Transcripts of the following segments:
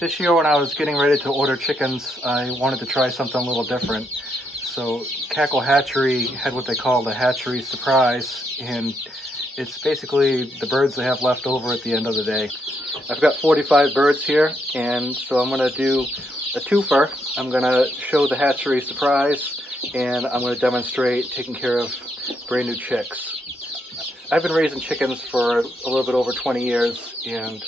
This year when I was getting ready to order chickens, I wanted to try something a little different. So Cackle Hatchery had what they call the hatchery surprise, and it's basically the birds they have left over at the end of the day. I've got 45 birds here, and so I'm going to do a twofer. I'm going to show the hatchery surprise, and I'm going to demonstrate taking care of brand new chicks. I've been raising chickens for a little bit over 20 years, and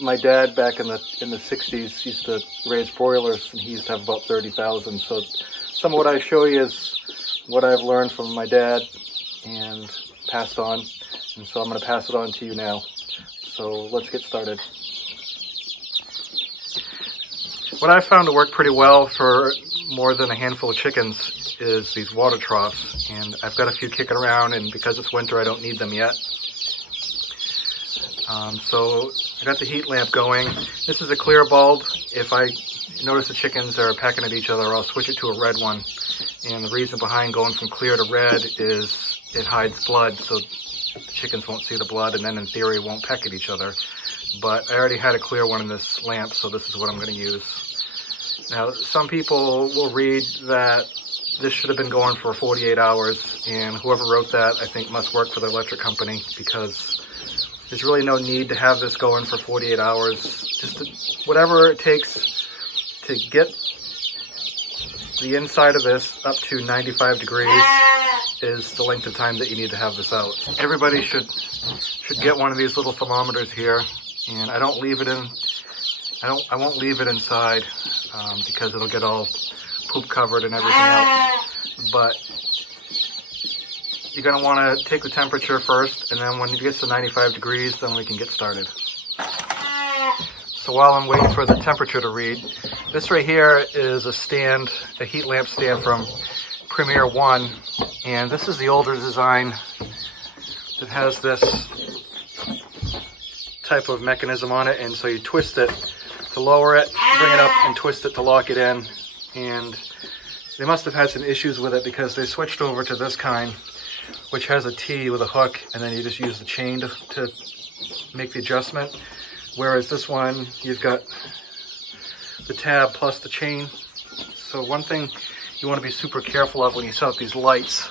my dad back in the 60s used to raise broilers, and he used to have about 30,000. So some of what I show you is what I've learned from my dad and passed on, and so I'm going to pass it on to you now. So let's get started. What I've found to work pretty well for more than a handful of chickens is these water troughs, and I've got a few kicking around, and because it's winter I don't need them yet. So I got the heat lamp going. This is a clear bulb. If I notice the chickens are pecking at each other, I'll switch it to a red one, and the reason behind going from clear to red is it hides blood, so the chickens won't see the blood, and then in theory won't peck at each other. But I already had a clear one in this lamp, so this is what I'm going to use. Now, some people will read that this should have been going for 48 hours, and whoever wrote that, I think, must work for the electric company, because there's really no need to have this going for 48 hours. Just whatever it takes to get the inside of this up to 95 degrees is the length of time that you need to have this out. Everybody should get one of these little thermometers here, and I won't leave it inside because it'll get all poop covered and everything else. But you're going to want to take the temperature first, and then when it gets to 95 degrees, then we can get started. So while I'm waiting for the temperature to read, this right here is a heat lamp stand from Premier One, and this is the older design that has this type of mechanism on it, and so you twist it to lower it, bring it up, and twist it to lock it in. And they must have had some issues with it because they switched over to this kind, which has a T with a hook, and then you just use the chain to make the adjustment. Whereas this one, you've got the tab plus the chain. So one thing you want to be super careful of when you set up these lights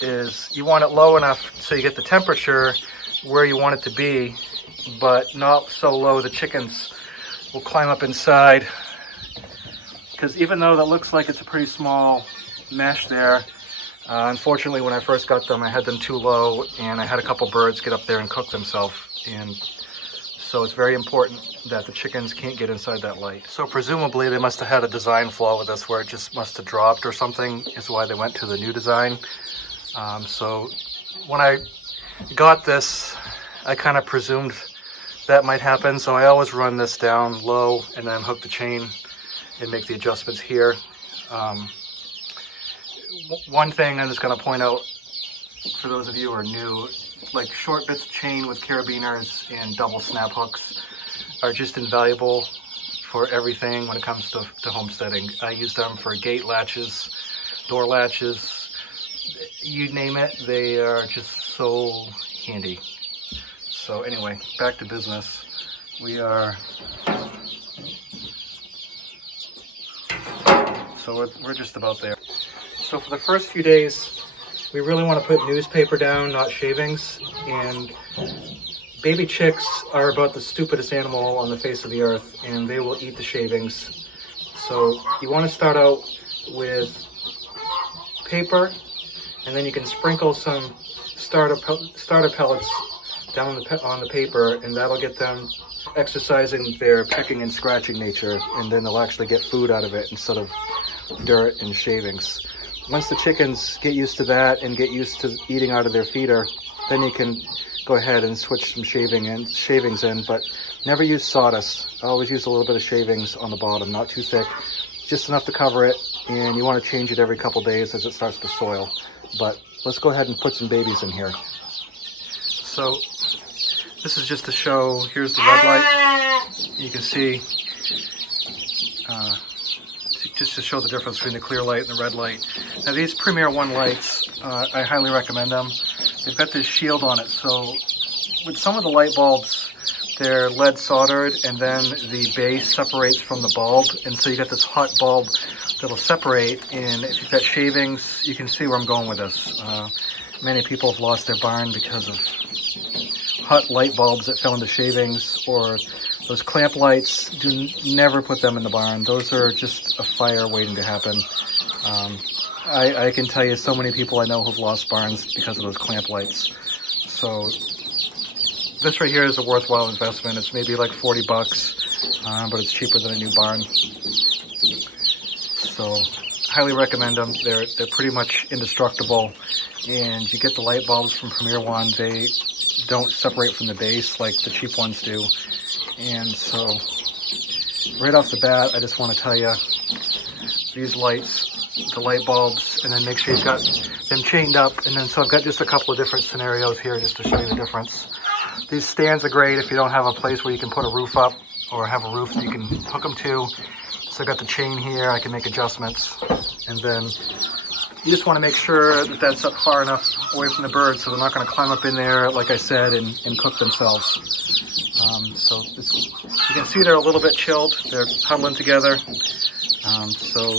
is you want it low enough so you get the temperature where you want it to be, but not so low the chickens will climb up inside. Because even though that looks like it's a pretty small mesh there, unfortunately when I first got them I had them too low, and I had a couple birds get up there and cook themselves, and so it's very important that the chickens can't get inside that light. So presumably they must have had a design flaw with this where it just must have dropped or something, is why they went to the new design. So when I got this, I kind of presumed that might happen, so I always run this down low and then hook the chain and make the adjustments here. One thing I'm just going to point out for those of you who are new, like short bits of chain with carabiners and double snap hooks are just invaluable for everything when it comes to homesteading. I use them for gate latches, door latches, you name it, they are just so handy. So anyway, back to business. We're just about there. So for the first few days, we really want to put newspaper down, not shavings. And baby chicks are about the stupidest animal on the face of the earth, and they will eat the shavings. So you want to start out with paper, and then you can sprinkle some starter pellets down on the paper, and that'll get them exercising their pecking and scratching nature, and then they'll actually get food out of it instead of dirt and shavings. Once the chickens get used to that and get used to eating out of their feeder, then you can go ahead and switch some shavings in, but never use sawdust. I always use a little bit of shavings on the bottom, not too thick, just enough to cover it, and you want to change it every couple days as it starts to soil. But let's go ahead and put some babies in here. So this is just to show, here's the red light. You can see, just to show the difference between the clear light and the red light. Now these Premier One lights, I highly recommend them. They've got this shield on it, so with some of the light bulbs, they're lead soldered, and then the base separates from the bulb, and so you get this hot bulb that'll separate. And if you've got shavings, you can see where I'm going with this. Many people have lost their barn because of hot light bulbs that fell into shavings, or those clamp lights. Never put them in the barn. Those are just a fire waiting to happen. I can tell you so many people I know who've lost barns because of those clamp lights. So this right here is a worthwhile investment. It's maybe like 40 bucks, but it's cheaper than a new barn. So highly recommend them. They're pretty much indestructible, and you get the light bulbs from Premier One. They don't separate from the base like the cheap ones do. And so right off the bat, I just want to tell you, these lights, the light bulbs, and then make sure you've got them chained up. And then so I've got just a couple of different scenarios here just to show you the difference. These stands are great if you don't have a place where you can put a roof up or have a roof that you can hook them to. So I've got the chain here, I can make adjustments. And then you just want to make sure that that's up far enough away from the birds so they're not going to climb up in there, like I said, and cook themselves. So you can see they're a little bit chilled. They're huddling together. So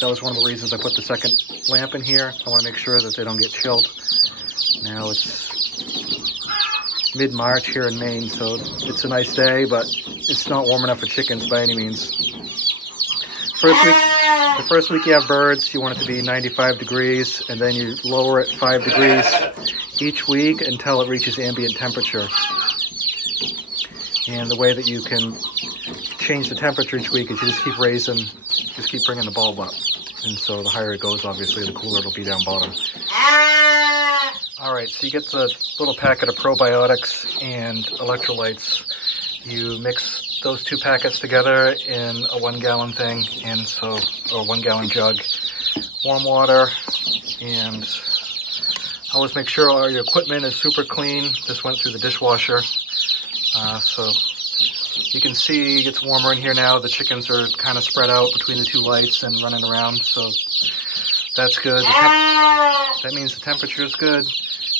that was one of the reasons I put the second lamp in here. I want to make sure that they don't get chilled. Now it's mid-March here in Maine, so it's a nice day, but it's not warm enough for chickens by any means. The first week you have birds, you want it to be 95 degrees, and then you lower it 5 degrees each week until it reaches ambient temperature. And the way that you can change the temperature each week is you just keep bringing the bulb up. And so the higher it goes, obviously, the cooler it'll be down bottom. All right, so you get the little packet of probiotics and electrolytes. You mix those two packets together in a 1 gallon thing, or 1 gallon jug. Warm water, and always make sure all your equipment is super clean. This went through the dishwasher. So you can see it gets warmer in here now. The chickens are kind of spread out between the two lights and running around, so that's good. That means the temperature is good,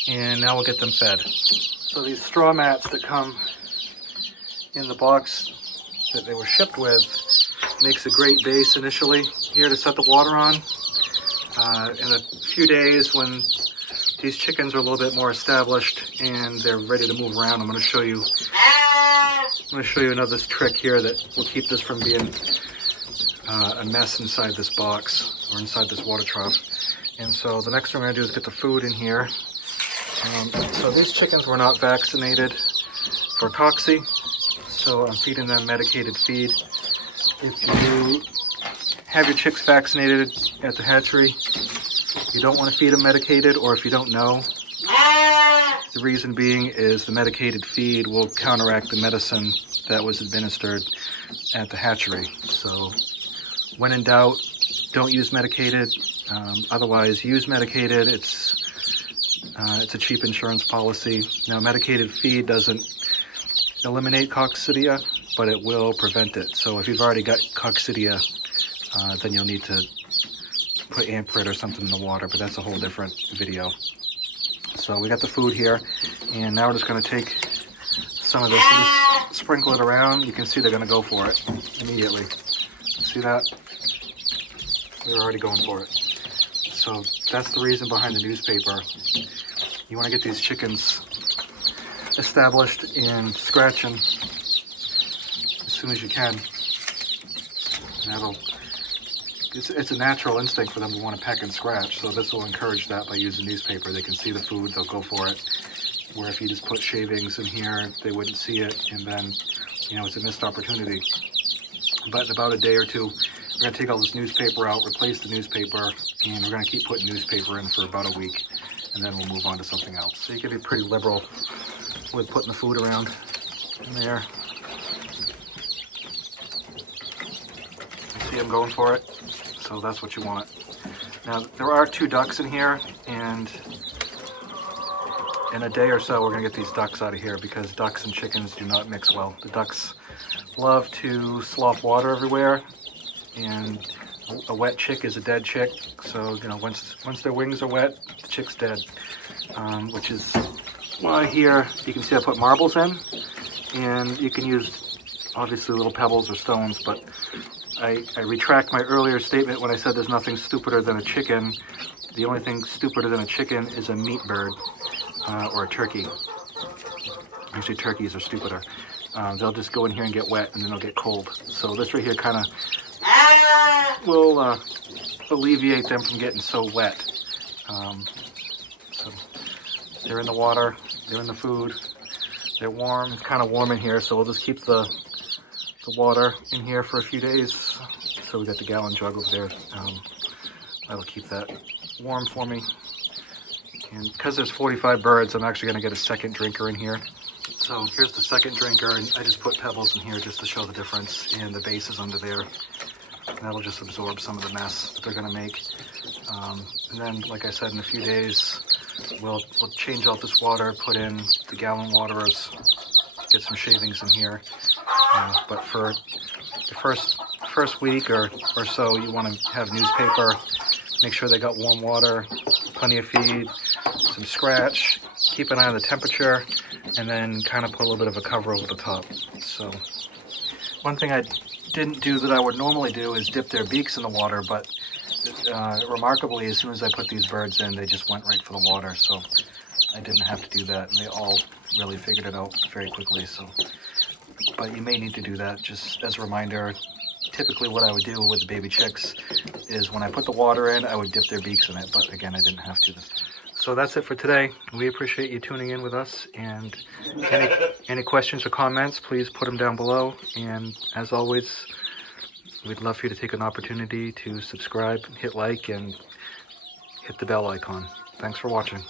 and now we'll get them fed. So these straw mats that come in the box that they were shipped with makes a great base initially here to set the water on. In a few days, when these chickens are a little bit more established and they're ready to move around, I'm going to show you another trick here that will keep this from being a mess inside this box or inside this water trough. And so the next thing I'm going to do is get the food in here. So these chickens were not vaccinated for cocci, so I'm feeding them medicated feed. If you have your chicks vaccinated at the hatchery, you don't want to feed them medicated, or if you don't know, the reason being is the medicated feed will counteract the medicine that was administered at the hatchery. So when in doubt, don't use medicated. Otherwise, use medicated. It's a cheap insurance policy. Now, medicated feed doesn't eliminate coccidia, but it will prevent it. So if you've already got coccidia, then you'll need to put amprit or something in the water, but that's a whole different video. So we got the food here, and now we're just going to take some of this and just sprinkle it around. You can see they're going to go for it immediately. See that? They're already going for it. So that's the reason behind the newspaper. You want to get these chickens established in scratching as soon as you can. It's a natural instinct for them to want to peck and scratch, so this will encourage that by using newspaper. They can see the food, they'll go for it. Where if you just put shavings in here, they wouldn't see it, and then, it's a missed opportunity. But in about a day or two, we're going to take all this newspaper out, replace the newspaper, and we're going to keep putting newspaper in for about a week, and then we'll move on to something else. So you can be pretty liberal with putting the food around in there. You see them going for it? So that's what you want. Now, there are 2 ducks in here, and in a day or so, we're going to get these ducks out of here because ducks and chickens do not mix well. The ducks love to slough water everywhere, and a wet chick is a dead chick. So, once their wings are wet, the chick's dead, which is why here you can see I put marbles in. and you can use obviously little pebbles or stones, but I retract my earlier statement when I said there's nothing stupider than a chicken. The only thing stupider than a chicken is a meat bird or a turkey. Actually, turkeys are stupider. They'll just go in here and get wet, and then they'll get cold. So this right here kind of will alleviate them from getting so wet. So they're in the water, they're in the food, they're warm. It's kind of warm in here, so we'll just keep the water in here for a few days. So we got the gallon jug over there. That'll keep that warm for me. And because there's 45 birds, I'm actually going to get a second drinker in here. So here's the second drinker, and I just put pebbles in here just to show the difference, and the base is under there. And that'll just absorb some of the mess that they're going to make. And then, like I said, in a few days, we'll change out this water, put in the gallon waterers, get some shavings in here. But for the first week or so, you want to have newspaper, make sure they got warm water, plenty of feed, some scratch, keep an eye on the temperature, and then kind of put a little bit of a cover over the top. So one thing I didn't do that I would normally do is dip their beaks in the water, but remarkably, as soon as I put these birds in, they just went right for the water, so I didn't have to do that, and they all really figured it out very quickly. So, but you may need to do that just as a reminder. Typically what I would do with the baby chicks is when I put the water in, I would dip their beaks in it, but again, I didn't have to. So that's it for today. We appreciate you tuning in with us, and any questions or comments, please put them down below. And as always, we'd love for you to take an opportunity to subscribe, hit like, and hit the bell icon. Thanks for watching.